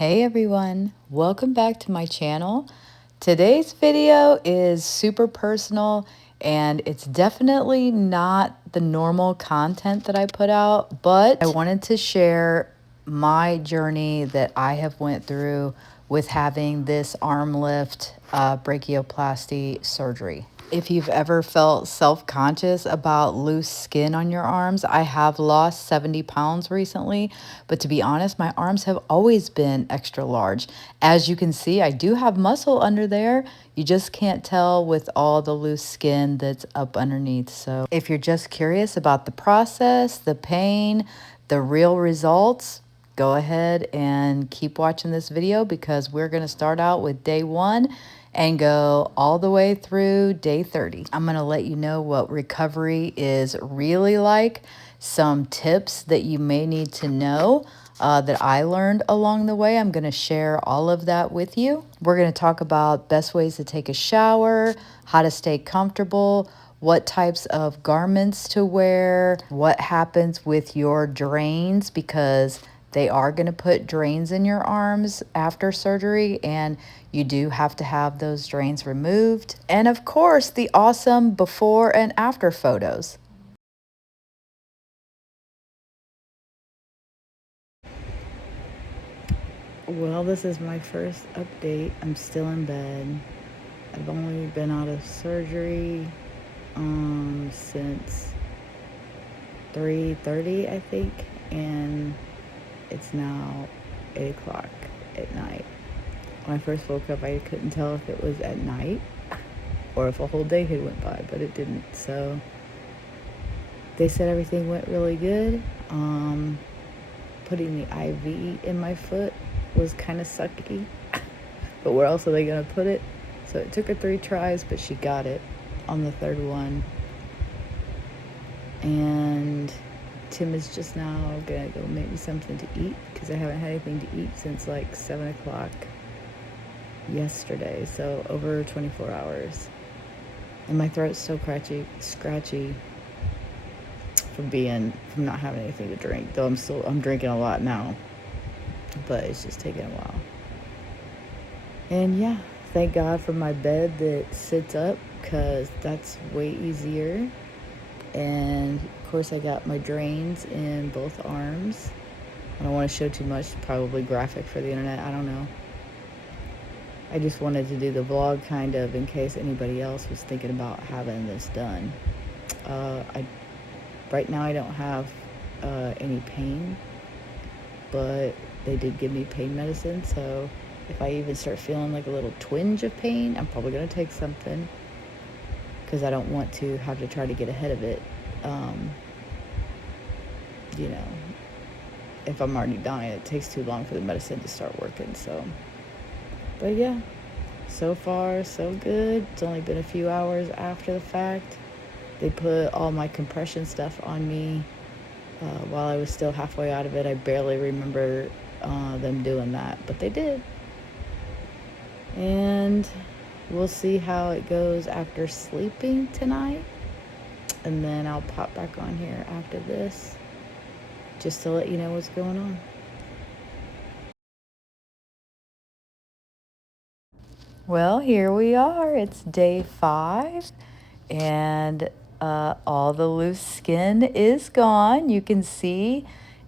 Hey everyone, welcome back to my channel. Today's video is super personal and it's definitely not the normal content that I put out, but I wanted to share my journey that I have went through with having this arm lift brachioplasty surgery. If you've ever felt self-conscious about loose skin on your arms, I have lost 70 pounds recently, but to be honest, my arms have always been extra large. As you can see, I do have muscle under there. You just can't tell with all the loose skin that's up underneath. So if you're just curious about the process, the pain, the real results, go ahead and keep watching this video because we're going to start out with day 1 and go all the way through day 30. I'm going to let you know what recovery is really like, some tips that you may need to know that I learned along the way. I'm going to share all of that with you. We're going to talk about best ways to take a shower, how to stay comfortable, what types of garments to wear, what happens with your drains, because they are going to put drains in your arms after surgery, and you do have to have those drains removed. And of course, the awesome before and after photos. Well, this is my first update. I'm still in bed. I've only been out of surgery since 3:30, I think, and it's now 8 o'clock at night. When I first woke up, I couldn't tell if it was at night or if a whole day had went by, but it didn't. So they said everything went really good. Putting the IV in my foot was kind of sucky, but where else are they gonna put it? So it took her 3 tries, but she got it on the 3rd one. And Tim is just now gonna go make me something to eat because I haven't had anything to eat since like 7 o'clock yesterday, so over 24 hours. And my throat's so scratchy from not having anything to drink, though I'm drinking a lot now, but it's just taking a while. And yeah, thank God for my bed that sits up, because that's way easier. And of course I got my drains in both arms. I don't want to show too much, probably graphic for the internet, I don't know. I just wanted to do the vlog kind of in case anybody else was thinking about having this done. Right now I don't have any pain, but they did give me pain medicine, so if I even start feeling like a little twinge of pain, I'm probably going to take something, because I don't want to have to try to get ahead of it. You know, if I'm already dying, it takes too long for the medicine to start working. So, but yeah, so far so good. It's only been a few hours after the fact. They put all my compression stuff on me while I was still halfway out of it. I barely remember them doing that, but they did. And we'll see how it goes after sleeping tonight. And then I'll pop back on here after this just to let you know what's going on. Well, here we are. It's day 5, and all the loose skin is gone. You can see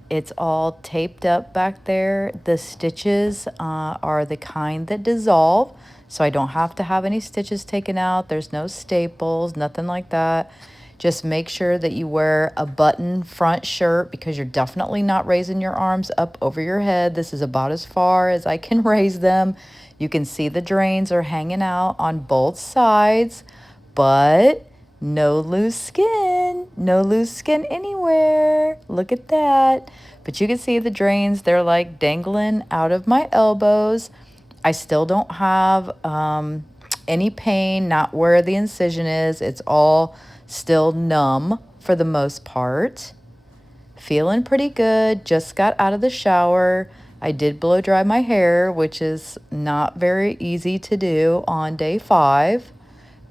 it's all taped up back there. The stitches are the kind that dissolve, so I don't have to have any stitches taken out. There's no staples, nothing like that. Just make sure that you wear a button front shirt, because you're definitely not raising your arms up over your head. This is about as far as I can raise them. You can see the drains are hanging out on both sides, but no loose skin. No loose skin anywhere. Look at that. But you can see the drains, they're like dangling out of my elbows. I still don't have any pain, not where the incision is. It's all still numb for the most part. Feeling pretty good. Just got out of the shower. I did blow dry my hair, which is not very easy to do on day 5,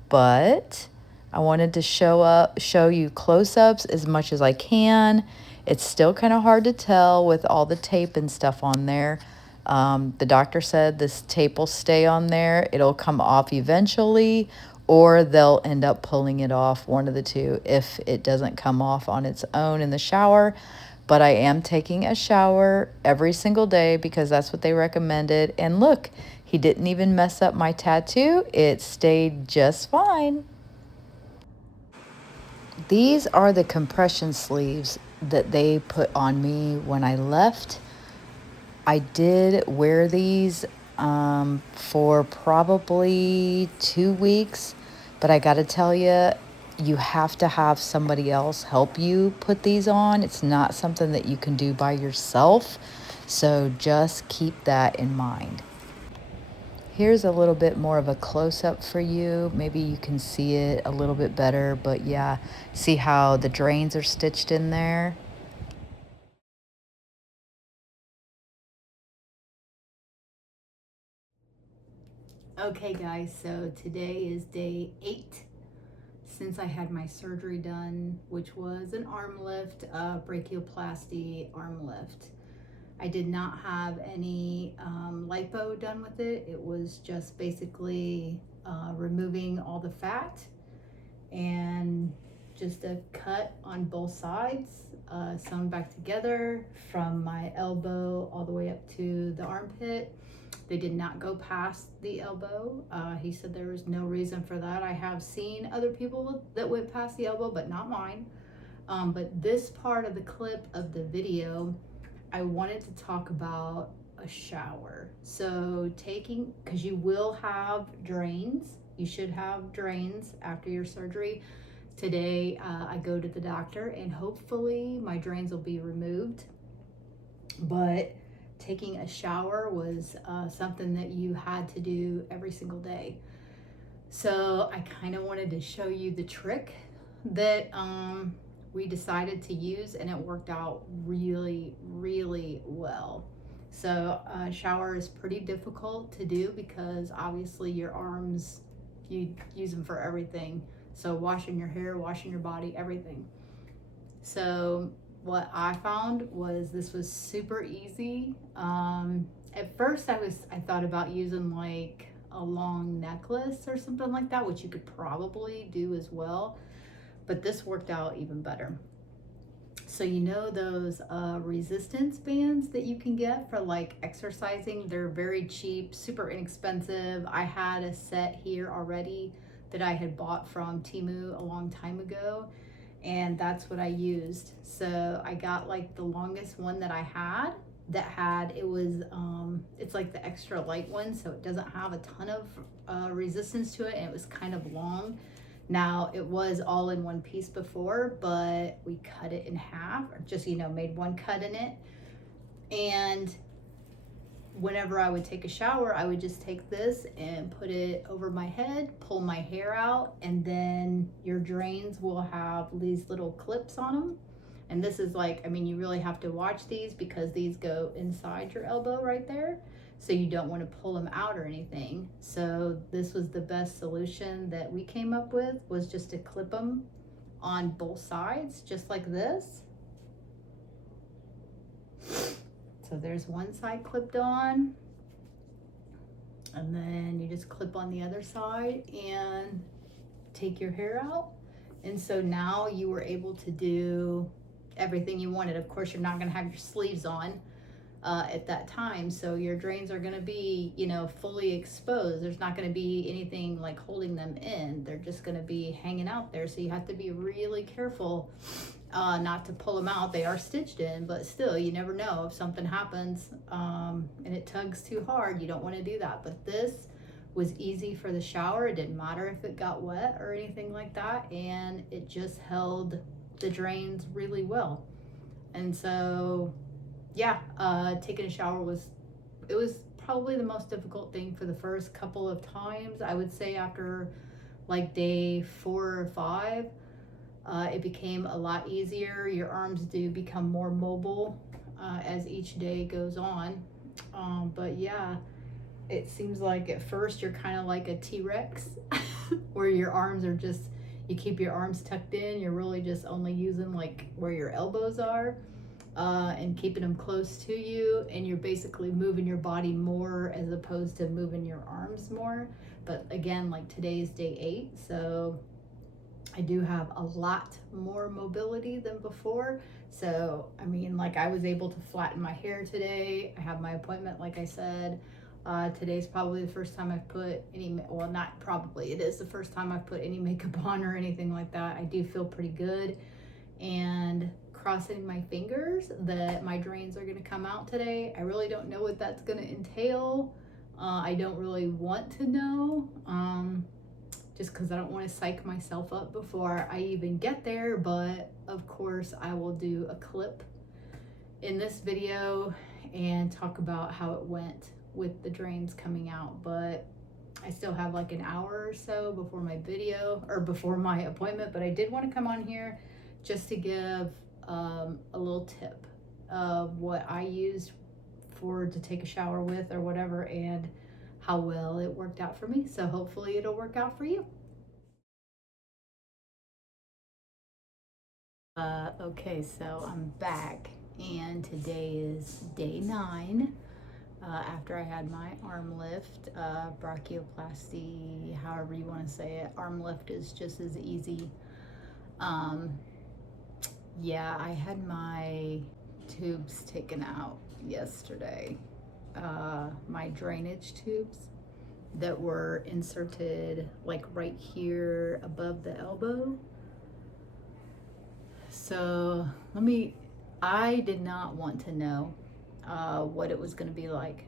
but I wanted to show you close-ups as much as I can. It's still kind of hard to tell with all the tape and stuff on there, The doctor said this tape will stay on there. It'll come off eventually, or they'll end up pulling it off, one of the two, if it doesn't come off on its own in the shower. But I am taking a shower every single day because that's what they recommended. And look, he didn't even mess up my tattoo. It stayed just fine. These are the compression sleeves that they put on me when I left. I did wear these for probably 2 weeks, but I gotta tell you, you have to have somebody else help you put these on. It's not something that you can do by yourself, so just keep that in mind. Here's a little bit more of a close-up for you. Maybe you can see it a little bit better, but yeah, see how the drains are stitched in there? Okay guys, so today is day 8 since I had my surgery done, which was an arm lift, brachioplasty arm lift. I did not have any lipo done with it. It was just basically removing all the fat and just a cut on both sides, sewn back together from my elbow all the way up to the armpit. They did not go past the elbow. He said there was no reason for that. I have seen other people that went past the elbow, but not mine. But this part of the clip of the video, I wanted to talk about a shower. So because you will have drains, you should have drains after your surgery. Today, I go to the doctor and hopefully my drains will be removed. But taking a shower was something that you had to do every single day. So I kind of wanted to show you the trick that we decided to use, and it worked out really, really well. So a shower is pretty difficult to do because obviously your arms, you use them for everything. So washing your hair, washing your body, everything. So what I found was this was super easy. At first I thought about using like a long necklace or something like that, which you could probably do as well, but this worked out even better. So you know those resistance bands that you can get for like exercising? They're very cheap, super inexpensive. I had a set here already that I had bought from TEMU a long time ago, and that's what I used. So I got like the longest one that I had it's like the extra light one, so it doesn't have a ton of resistance to it, and it was kind of long. Now it was all in one piece before, but we cut it in half, or just, made one cut in it. And whenever I would take a shower, I would just take this and put it over my head, pull my hair out, and then your drains will have these little clips on them. And this is like, you really have to watch these because these go inside your elbow right there. So you don't want to pull them out or anything. So this was the best solution that we came up with, was just to clip them on both sides, just like this. So there's one side clipped on, and then you just clip on the other side and take your hair out. And so now you were able to do everything you wanted. Of course, you're not going to have your sleeves on at that time, so your drains are going to be, fully exposed. There's not going to be anything like holding them in. They're just going to be hanging out there. So you have to be really careful not to pull them out. They are stitched in, but still, you never know if something happens and it tugs too hard. You don't want to do that. But this was easy for the shower. It didn't matter if it got wet or anything like that, and it just held the drains really well. And so yeah, taking a shower was probably the most difficult thing for the first couple of times. I would say after like day 4 or 5, it became a lot easier. Your arms do become more mobile as each day goes on. But yeah, it seems like at first you're kind of like a T-Rex where your arms are just, you keep your arms tucked in. You're really just only using like where your elbows are. and keeping them close to you, and you're basically moving your body more as opposed to moving your arms more. But again, like today is day 8, so I do have a lot more mobility than before. So I mean, like, I was able to flatten my hair today. I have my appointment, like I said. Today's probably the first time I've put any, well, not probably, it is the first time I've put any makeup on or anything like that. I do feel pretty good, and crossing my fingers that my drains are going to come out today. I really don't know what that's going to entail. I don't really want to know, just because I don't want to psych myself up before I even get there. But of course, I will do a clip in this video and talk about how it went with the drains coming out. But I still have like an hour or so before my video, or before my appointment. But I did want to come on here just to give a little tip of what I used to take a shower with or whatever, and how well it worked out for me. So hopefully it'll work out for you. Okay, so I'm back, and today is day 9 after I had my arm lift, brachioplasty, however you want to say it. Arm lift is just as easy. Yeah, I had my tubes taken out yesterday, my drainage tubes that were inserted like right here above the elbow. So I did not want to know what it was going to be like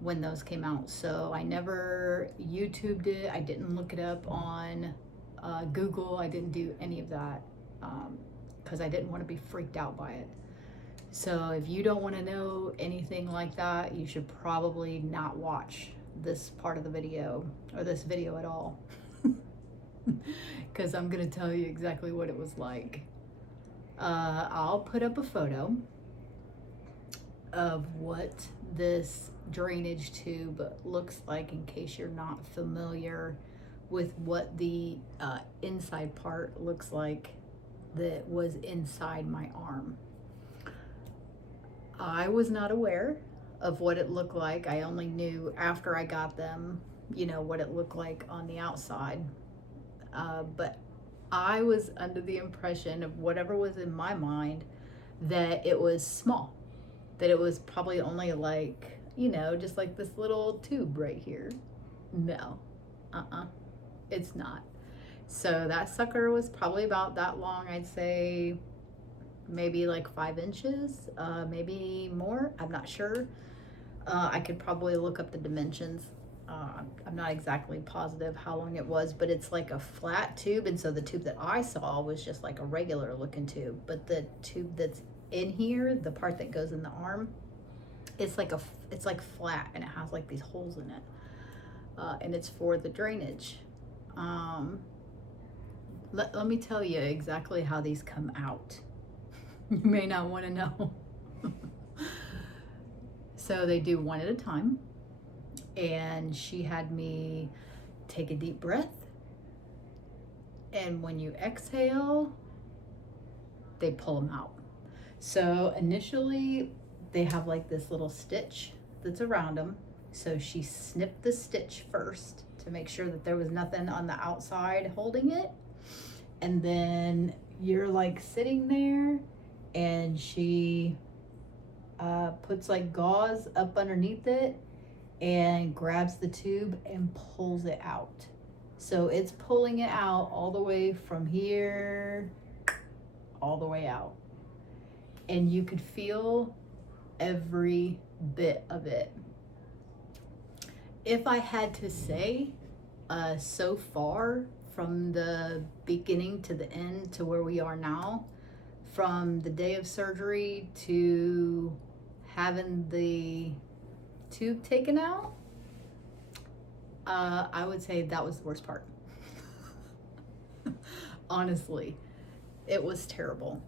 when those came out. So I never YouTubed it. I didn't look it up on Google. I didn't do any of that because I didn't want to be freaked out by it. So if you don't want to know anything like that, you should probably not watch this part of the video, or this video at all. Because I'm going to tell you exactly what it was like. I'll put up a photo of what this drainage tube looks like in case you're not familiar with what the inside part looks like that was inside my arm. I was not aware of what it looked like. I only knew after I got them, you know, what it looked like on the outside. But I was under the impression of whatever was in my mind, that it was small, that it was probably only like, you know, just like this little tube right here. No, it's not. So that sucker was probably about that long. I'd say maybe like 5 inches, maybe more. I'm not sure. I could probably look up the dimensions. I'm not exactly positive how long it was, but it's like a flat tube. And so the tube that I saw was just like a regular looking tube, but the tube that's in here, the part that goes in the arm, it's like flat, and it has like these holes in it. And it's for the drainage. Let me tell you exactly how these come out. You may not want to know. So they do one at a time. And she had me take a deep breath. And when you exhale, they pull them out. So initially, they have like this little stitch that's around them. So she snipped the stitch first to make sure that there was nothing on the outside holding it. And then you're like sitting there, and she puts like gauze up underneath it and grabs the tube and pulls it out. So it's pulling it out all the way from here, all the way out. And you could feel every bit of it. If I had to say, so far from the beginning to the end to where we are now, from the day of surgery to having the tube taken out, I would say that was the worst part. Honestly, it was terrible.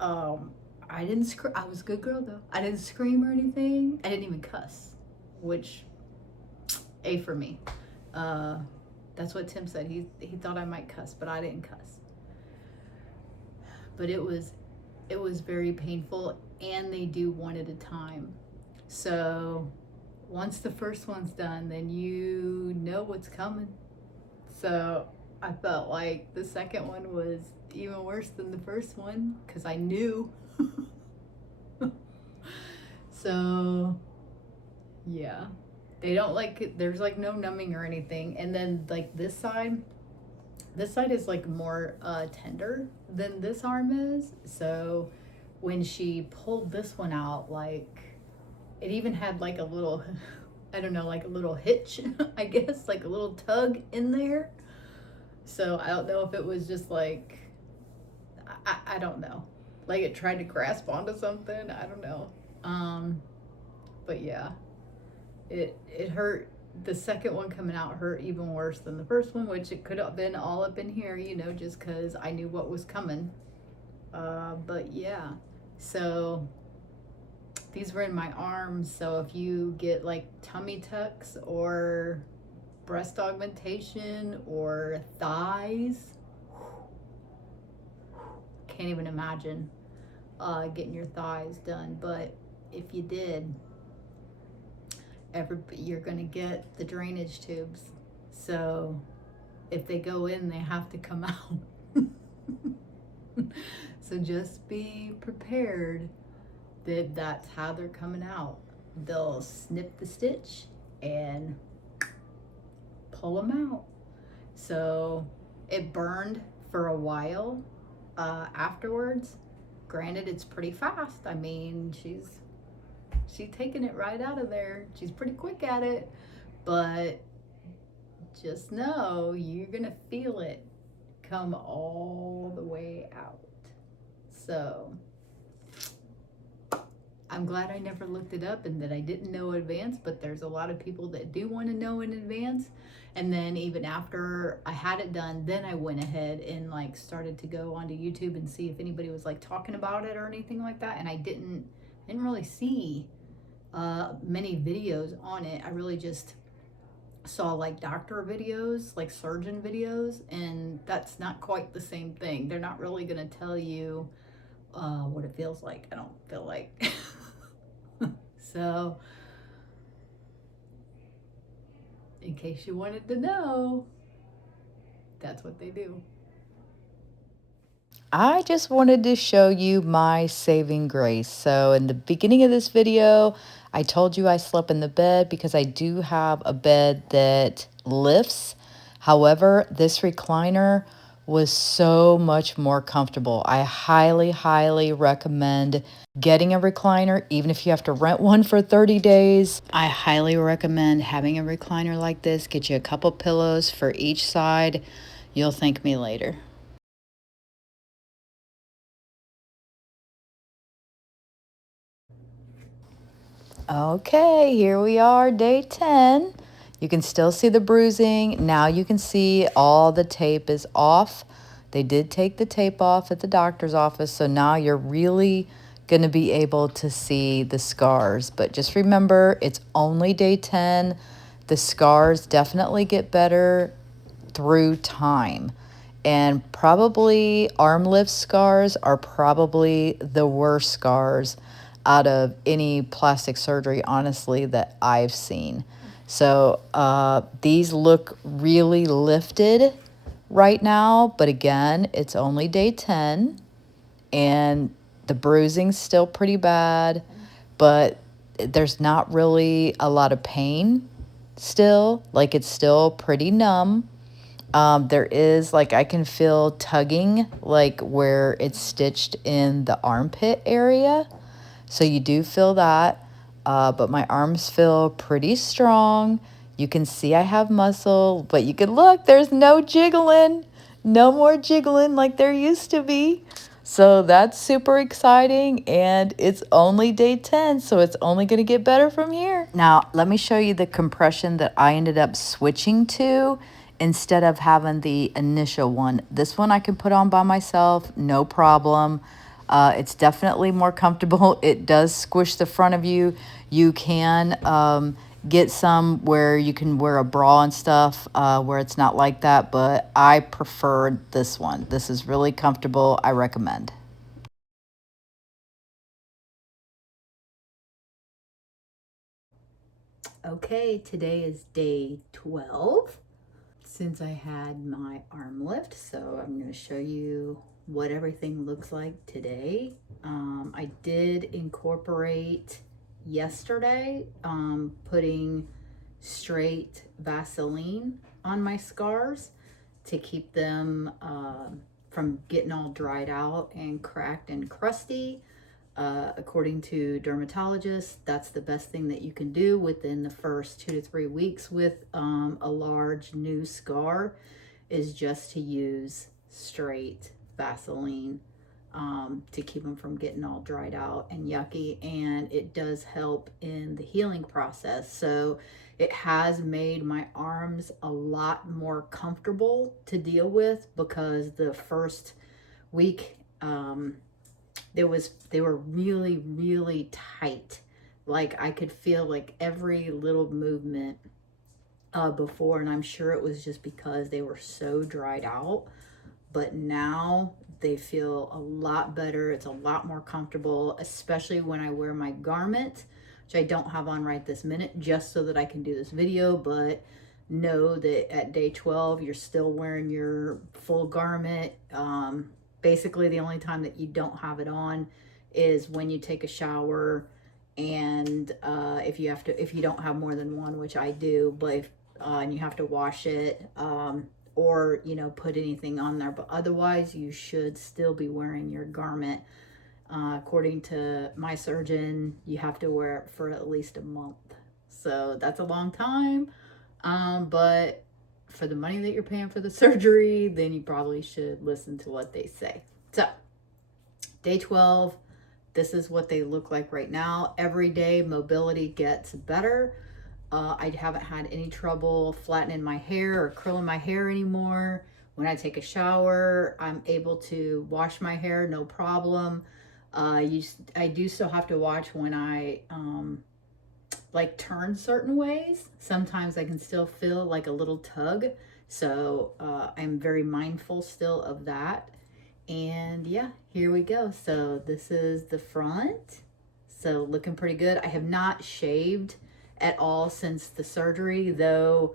I didn't scream. I was a good girl though. I didn't scream or anything. I didn't even cuss, which A for me. That's what Tim said. He thought I might cuss, but I didn't cuss. But it was it was very painful, and they do one at a time. So once the first one's done, then you know what's coming. So I felt like the second one was even worse than the first one because I knew. So yeah, they don't like, there's like no numbing or anything. And then like this side is like more tender than this arm is. So when she pulled this one out, like it even had like a little, I don't know, like a little hitch, I guess, like a little tug in there. So I don't know if it was just like, I don't know, like it tried to grasp onto something. I don't know. But yeah, it hurt. The second one coming out hurt even worse than the first one, which it could have been all up in here, you know, just because I knew what was coming. But yeah, so these were in my arms. So if you get like tummy tucks or breast augmentation or thighs, can't even imagine getting your thighs done. But if you did, you're gonna get the drainage tubes. So if they go in, they have to come out. So just be prepared that that's how they're coming out. They'll snip the stitch and pull them out. So it burned for a while afterwards. Granted, it's pretty fast. I mean, she's taking it right out of there. She's pretty quick at it, but just know you're gonna feel it come all the way out. So I'm glad I never looked it up and that I didn't know in advance, but there's a lot of people that do want to know in advance. And then even after I had it done, then I went ahead and like started to go onto YouTube and see if anybody was like talking about it or anything like that. And I didn't really see many videos on it. I really just saw like doctor videos, like surgeon videos, and that's not quite the same thing. They're not really gonna tell you what it feels like. I don't feel like. So in case you wanted to know, that's what they do. I just wanted to show you my saving grace. So in the beginning of this video, I told you I slept in the bed because I do have a bed that lifts. However, this recliner was so much more comfortable. I highly, highly recommend getting a recliner, even if you have to rent one for 30 days. I highly recommend having a recliner like this. Get you a couple pillows for each side. You'll thank me later. Okay, here we are, day 10. You can still see the bruising. Now you can see all the tape is off. They did take the tape off at the doctor's office, so now you're really going to be able to see the scars. But just remember, it's only day 10. The scars definitely get better through time. And probably arm lift scars are probably the worst scars out of any plastic surgery, honestly, that I've seen. So these look really lifted right now, but again, it's only day 10 and the bruising's still pretty bad, but there's not really a lot of pain still. Like, it's still pretty numb. There is, like, I can feel tugging, like where it's stitched in the armpit area. So you do feel that, but my arms feel pretty strong. You can see I have muscle, but you can look, there's no jiggling. No more jiggling like there used to be. So that's super exciting, and it's only day 10, so it's only going to get better from here. Now, let me show you the compression that I ended up switching to instead of having the initial one. This one I can put on by myself, no problem. It's definitely more comfortable. It does squish the front of you. You can get some where you can wear a bra and stuff where it's not like that, but I preferred this one. This is really comfortable. I recommend. Okay, today is day 12 since I had my arm lift, so I'm going to show you what everything looks like today. I did incorporate yesterday putting straight Vaseline on my scars to keep them from getting all dried out and cracked and crusty. According to dermatologists, that's the best thing that you can do within the first 2 to 3 weeks with a large new scar, is just to use straight Vaseline to keep them from getting all dried out and yucky. And it does help in the healing process. So it has made my arms a lot more comfortable to deal with, because the first week, they were really tight. Like I could feel like every little movement before, and I'm sure it was just because they were so dried out. But now they feel a lot better. It's a lot more comfortable, especially when I wear my garment, which I don't have on right this minute, just so that I can do this video. But know that at day 12, you're still wearing your full garment. Basically, the only time that you don't have it on is when you take a shower, and if you don't have more than one, which I do, but and you have to wash it, or put anything on there. But otherwise, you should still be wearing your garment. According to my surgeon, you have to wear it for at least a month. So that's a long time. But for the money that you're paying for the surgery, then you probably should listen to what they say. So day 12, this is what they look like right now. Every day mobility gets better. I haven't had any trouble flattening my hair or curling my hair anymore. When I take a shower, I'm able to wash my hair, no problem. I do still have to watch when I like turn certain ways. Sometimes I can still feel like a little tug. So I'm very mindful still of that. And yeah, here we go. So this is the front. So looking pretty good. I have not shaved at all since the surgery, though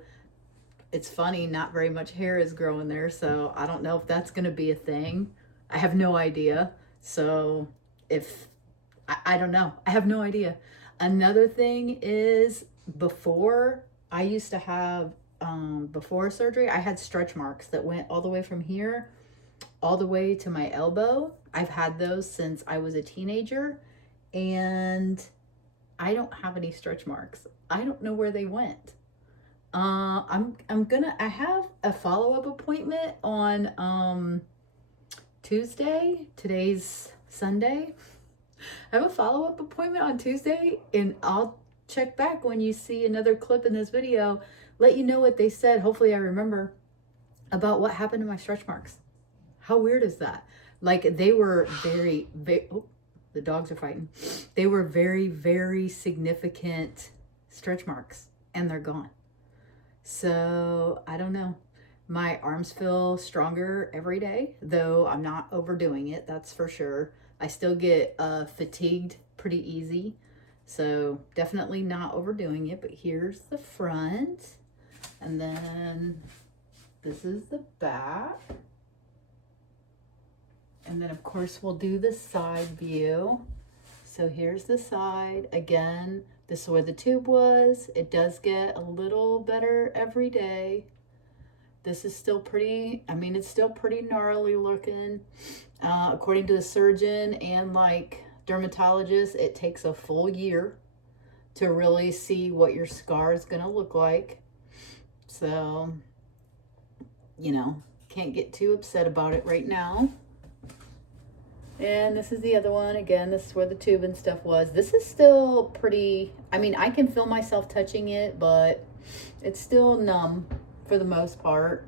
it's funny, not very much hair is growing there. So I don't know if that's going to be a thing. I have no idea. So if I don't know. I have no idea. Another thing is, before I used to have, before surgery, I had stretch marks that went all the way from here, all the way to my elbow. I've had those since I was a teenager, and I don't have any stretch marks. I don't know where they went. I have a follow-up appointment on Tuesday. Today's Sunday. I have a follow-up appointment on Tuesday, and I'll check back when you see another clip in this video, let you know what they said. Hopefully I remember about what happened to my stretch marks. How weird is that? Like, they were very, oh, the dogs are fighting. They were very significant stretch marks, and they're gone. So I don't know. My arms feel stronger every day, though I'm not overdoing it, that's for sure. I still get fatigued pretty easy, so definitely not overdoing it. But here's the front, and then this is the back. And then of course we'll do the side view. So here's the side. Again, this is where the tube was. It does get a little better every day. This is still pretty, it's still pretty gnarly looking. According to the surgeon and like dermatologist, it takes a full year to really see what your scar is gonna look like. So, can't get too upset about it right now. And this is the other one. Again, this is where the tube and stuff was. This is still pretty, I can feel myself touching it, but it's still numb for the most part.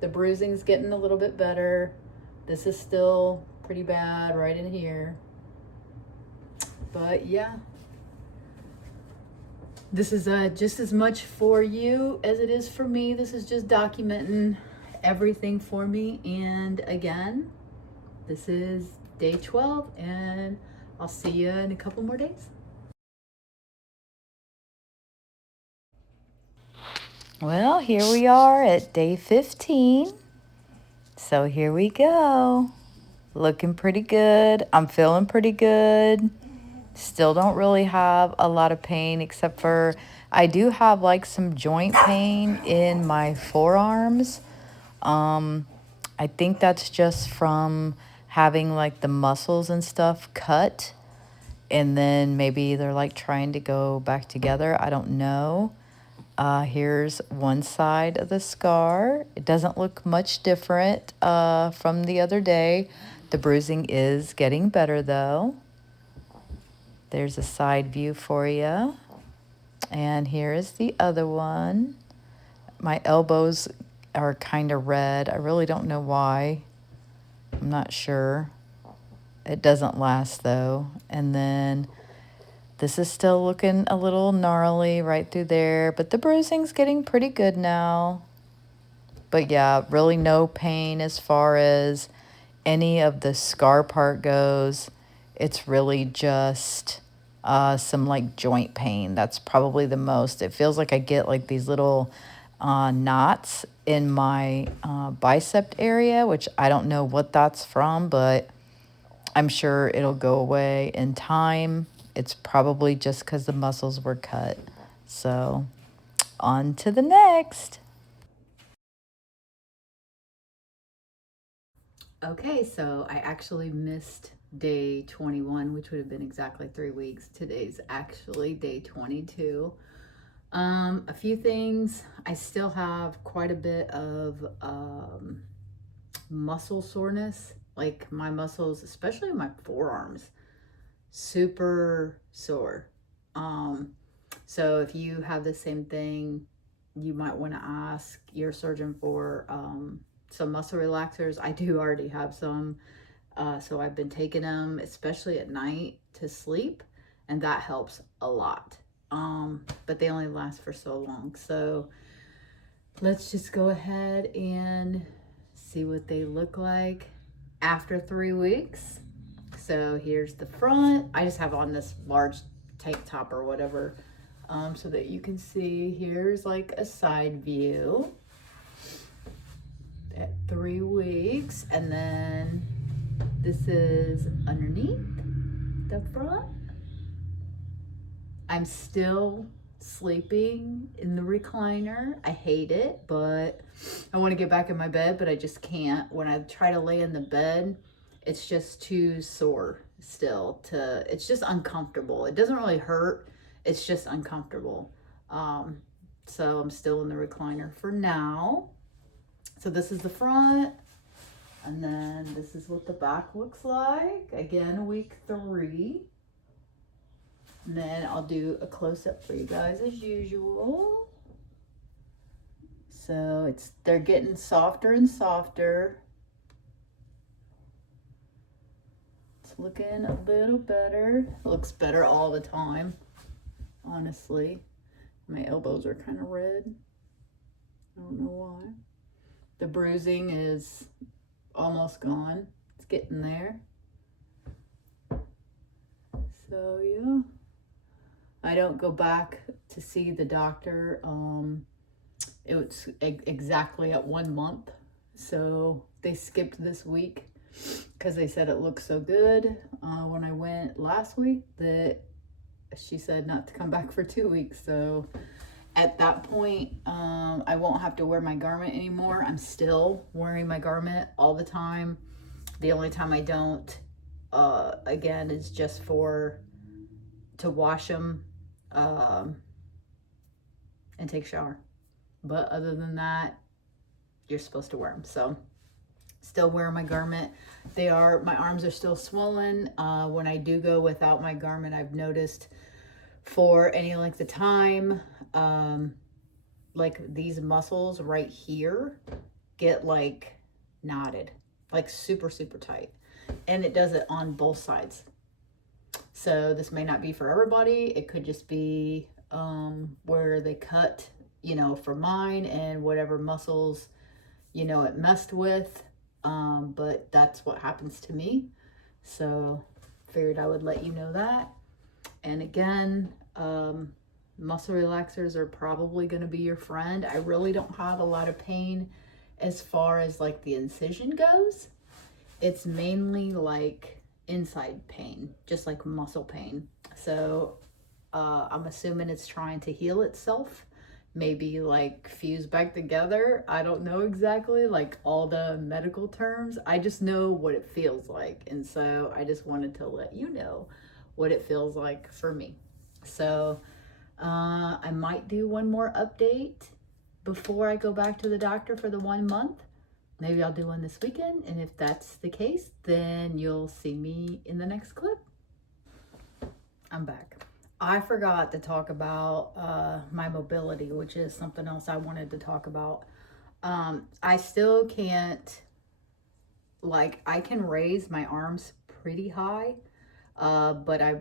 The bruising's getting a little bit better. This is still pretty bad right in here. But yeah, this is just as much for you as it is for me. This is just documenting everything for me. And again, this is day 12, and I'll see you in a couple more days. Well, here we are at day 15. So here we go. Looking pretty good. I'm feeling pretty good. Still don't really have a lot of pain, except for I do have like some joint pain in my forearms. I think that's just from having like the muscles and stuff cut, and then maybe they're like trying to go back together. I don't know. Here's one side of the scar. It doesn't look much different from the other day. The bruising is getting better though. There's a side view for you. And here is the other one. My elbows are kind of red. I really don't know why. I'm not sure. It doesn't last though. And then this is still looking a little gnarly right through there, but the bruising's getting pretty good now. But yeah, really no pain as far as any of the scar part goes. It's really just some like joint pain. That's probably the most. It feels like I get like these little knots in my bicep area, which I don't know what that's from, but I'm sure it'll go away in time. It's probably just because the muscles were cut. So on to the next. Okay, so I actually missed day 21, which would have been exactly 3 weeks. Today's actually day 22. A few things. I still have quite a bit of muscle soreness, like my muscles, especially my forearms, super sore. So if you have the same thing, you might want to ask your surgeon for some muscle relaxers. I do already have some. So I've been taking them, especially at night to sleep, and that helps a lot. But they only last for so long. So let's just go ahead and see what they look like after 3 weeks. So here's the front. I just have on this large tank top or whatever, so that you can see. Here's like a side view at 3 weeks, and then this is underneath the front. I'm still sleeping in the recliner. I hate it, but I want to get back in my bed, but I just can't. When I try to lay in the bed, it's just too sore still it's just uncomfortable. It doesn't really hurt. It's just uncomfortable. So I'm still in the recliner for now. So this is the front. And then this is what the back looks like. Again, week 3. And then I'll do a close-up for you guys as usual. So they're getting softer and softer. It's looking a little better. It looks better all the time, honestly. My elbows are kind of red. I don't know why. The bruising is almost gone. It's getting there. So yeah. I don't go back to see the doctor. It was exactly at 1 month. So they skipped this week because they said it looked so good when I went last week that she said not to come back for 2 weeks. So at that point, I won't have to wear my garment anymore. I'm still wearing my garment all the time. The only time I don't, again, is just to wash them and take a shower. But other than that, you're supposed to wear them. So still wear my garment. My arms are still swollen. When I do go without my garment, I've noticed for any length of time, like these muscles right here get like knotted, like super, super tight. And it does it on both sides. So this may not be for everybody. It could just be where they cut, for mine and whatever muscles, it messed with. But that's what happens to me. So figured I would let you know that. And again, muscle relaxers are probably going to be your friend. I really don't have a lot of pain as far as like the incision goes. It's mainly like inside pain, just like muscle pain. So I'm assuming it's trying to heal itself, maybe like fuse back together. I don't know exactly like all the medical terms. I just know what it feels like. And so I just wanted to let you know what it feels like for me. So I might do one more update before I go back to the doctor for the 1 month. Maybe I'll do one this weekend. And if that's the case, then you'll see me in the next clip. I'm back. I forgot to talk about my mobility, which is something else I wanted to talk about. I still can't, like, I can raise my arms pretty high, but I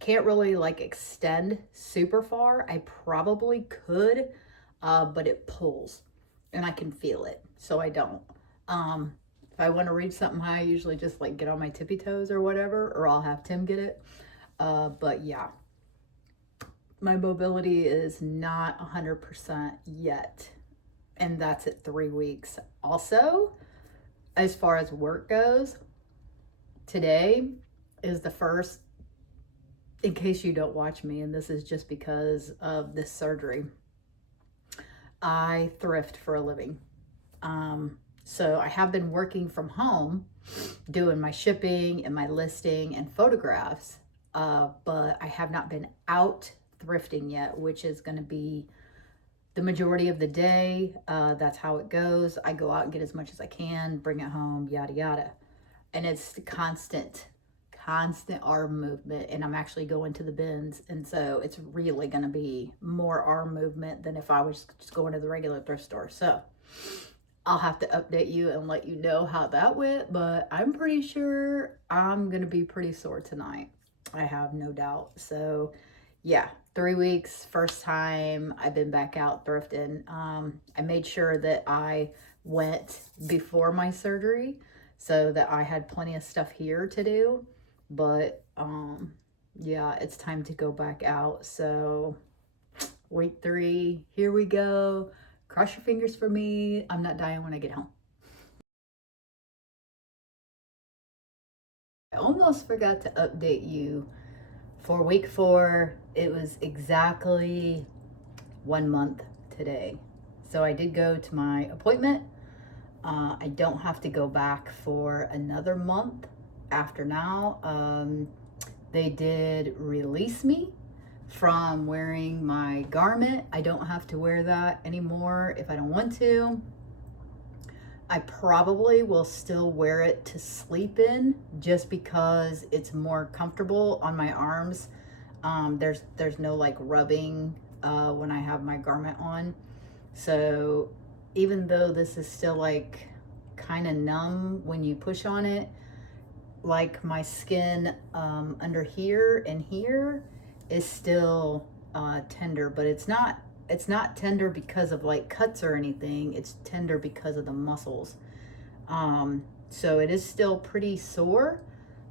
can't really like extend super far. I probably could, but it pulls and I can feel it, so I don't. If I want to reach something high, I usually just like get on my tippy toes or whatever, or I'll have Tim get it. But yeah, my mobility is not 100% yet, and that's at 3 weeks. Also, as far as work goes, today is the first, in case you don't watch me, and this is just because of this surgery, I thrift for a living. So I have been working from home, doing my shipping and my listing and photographs, but I have not been out thrifting yet, which is going to be the majority of the day. That's how it goes. I go out and get as much as I can, bring it home, yada yada. And it's the constant arm movement, and I'm actually going to the bins, and so it's really going to be more arm movement than if I was just going to the regular thrift store. So I'll have to update you and let you know how that went, but I'm pretty sure I'm going to be pretty sore tonight. I have no doubt. So yeah, 3 weeks, first time I've been back out thrifting. I made sure that I went before my surgery so that I had plenty of stuff here to do. But yeah, it's time to go back out. So week 3, here we go. Cross your fingers for me. I'm not dying when I get home. I almost forgot to update you. For week 4, it was exactly 1 month today. So I did go to my appointment. I don't have to go back for another month after now. They did release me from wearing my garment. I don't have to wear that anymore if I don't want to. I probably will still wear it to sleep in just because it's more comfortable on my arms. There's no like rubbing when I have my garment on. So even though this is still like kind of numb when you push on it, like my skin under here and here is still tender, but it's not tender because of like cuts or anything. It's tender because of the muscles. So it is still pretty sore,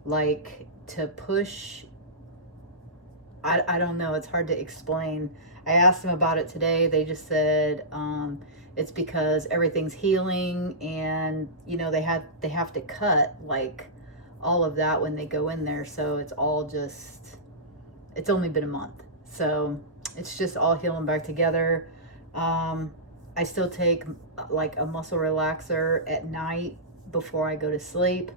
like to push. I don't know, it's hard to explain. I asked them about it today. They just said it's because everything's healing, and you know they have to cut like all of that when they go in there, so it's all just, it's only been a month, so it's just all healing back together. I still take like a muscle relaxer at night before I go to sleep.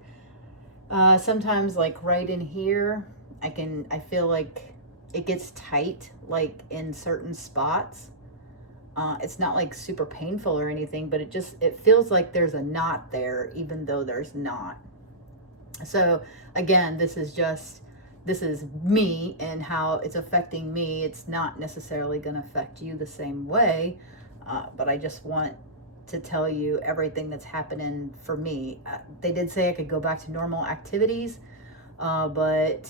Sometimes like right in here, I feel like it gets tight like in certain spots. It's not like super painful or anything, but it feels like there's a knot there even though there's not. So again, this is me and how it's affecting me. It's not necessarily going to affect you the same way, but I just want to tell you everything that's happening for me. They did say I could go back to normal activities, but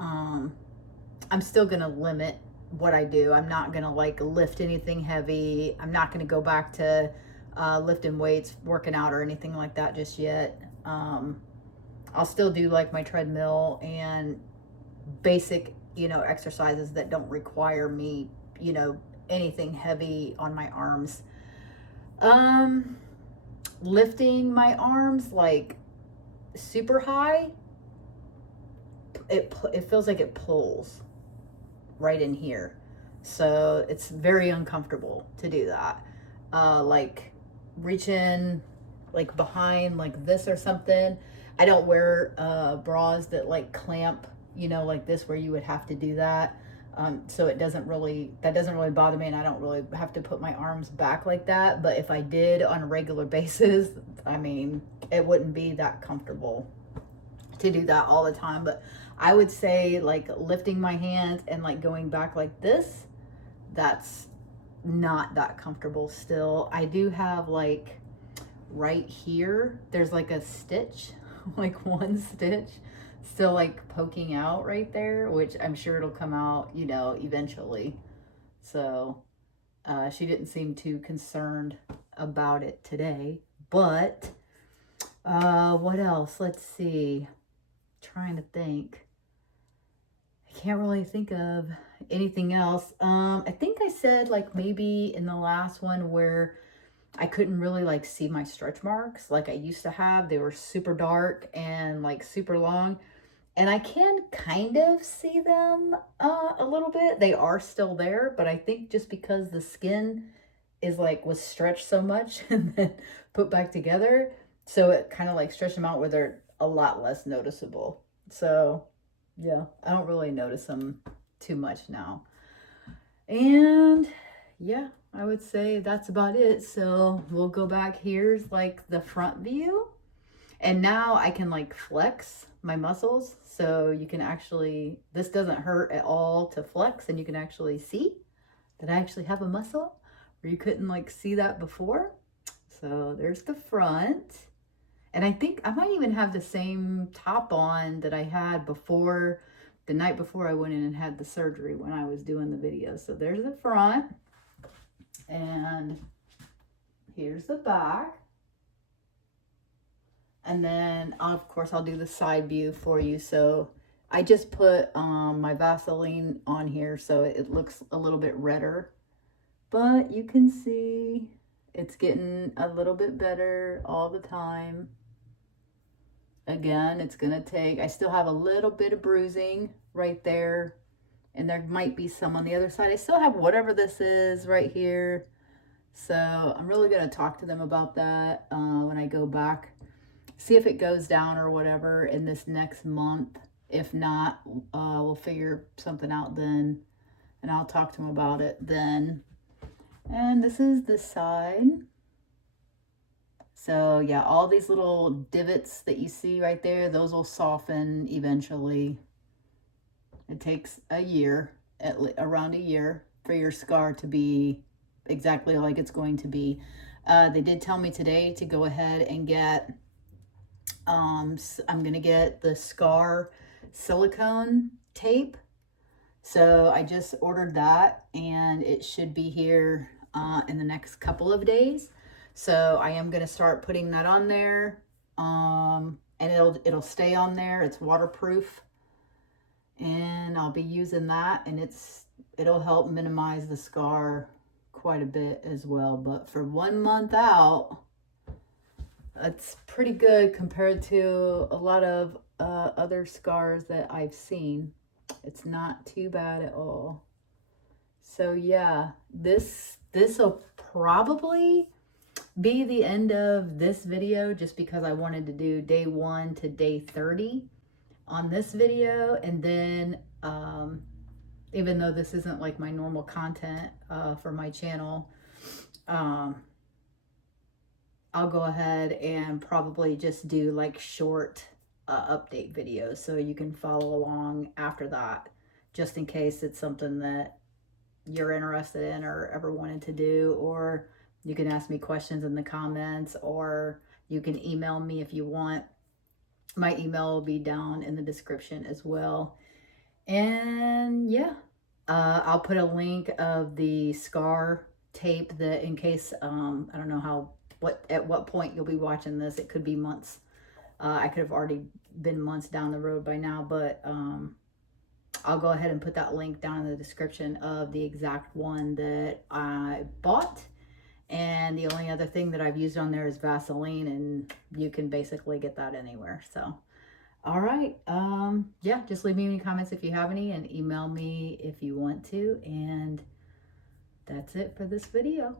I'm still going to limit what I do. I'm not going to like lift anything heavy. I'm not going to go back to lifting weights, working out or anything like that just yet. I'll still do like my treadmill and basic you know, exercises that don't require me, you know, anything heavy on my arms. Lifting my arms like super high, it feels like it pulls right in here. So it's very uncomfortable to do that. Like reach in like behind like this or something. I don't wear bras that like clamp, you know, like this where you would have to do that. So that doesn't really bother me, and I don't really have to put my arms back like that. But if I did on a regular basis, I mean, it wouldn't be that comfortable to do that all the time. But I would say like lifting my hands and like going back like this, that's not that comfortable still. I do have like right here, there's like a stitch, like one stitch still like poking out right there, which I'm sure it'll come out, you know, eventually. So she didn't seem too concerned about it today. But what else? Let's see. Trying to think. I can't really think of anything else. I think I said like maybe in the last one where I couldn't really like see my stretch marks like I used to have. They were super dark and like super long. And I can kind of see them a little bit. They are still there, but I think just because the skin is like was stretched so much and then put back together, so it kind of like stretched them out where they're a lot less noticeable. So yeah, I don't really notice them too much now. And yeah, I would say that's about it. So we'll go back. Here's like the front view. And now I can like flex my muscles. So you can actually, this doesn't hurt at all to flex, and you can actually see that I actually have a muscle where you couldn't like see that before. So there's the front. And I think I might even have the same top on that I had before, the night before I went in and had the surgery when I was doing the video. So there's the front. And here's the back. And then, of course, I'll do the side view for you. So I just put my Vaseline on here so it looks a little bit redder. But you can see it's getting a little bit better all the time. Again, it's going to take, I still have a little bit of bruising right there. And there might be some on the other side. I still have whatever this is right here. So I'm really going to talk to them about that when I go back. See if it goes down or whatever in this next month. If not, we'll figure something out then. And I'll talk to them about it then. And this is the side. So yeah, all these little divots that you see right there, those will soften eventually. It takes a year, around a year, for your scar to be exactly like it's going to be. They did tell me today to go ahead and get, I'm going to get the scar silicone tape. So I just ordered that, and it should be here in the next couple of days. So I am going to start putting that on there, and it'll stay on there. It's waterproof, and I'll be using that, and it'll help minimize the scar quite a bit as well. But for 1 month out, that's pretty good compared to a lot of other scars that I've seen. It's not too bad at all. So yeah, this will probably be the end of this video, just because I wanted to do day 1 to day 30 on this video. And then even though this isn't like my normal content for my channel, I'll go ahead and probably just do like short update videos so you can follow along after that, just in case it's something that you're interested in or ever wanted to do. Or you can ask me questions in the comments, or you can email me if you want. My email will be down in the description as well. And yeah, I'll put a link of the scar tape that, in case, I don't know at what point you'll be watching this. It could be months. I could have already been months down the road by now, but I'll go ahead and put that link down in the description of the exact one that I bought. And the only other thing that I've used on there is Vaseline, and you can basically get that anywhere. So, all right. Yeah, just leave me any comments if you have any, and email me if you want to. And that's it for this video.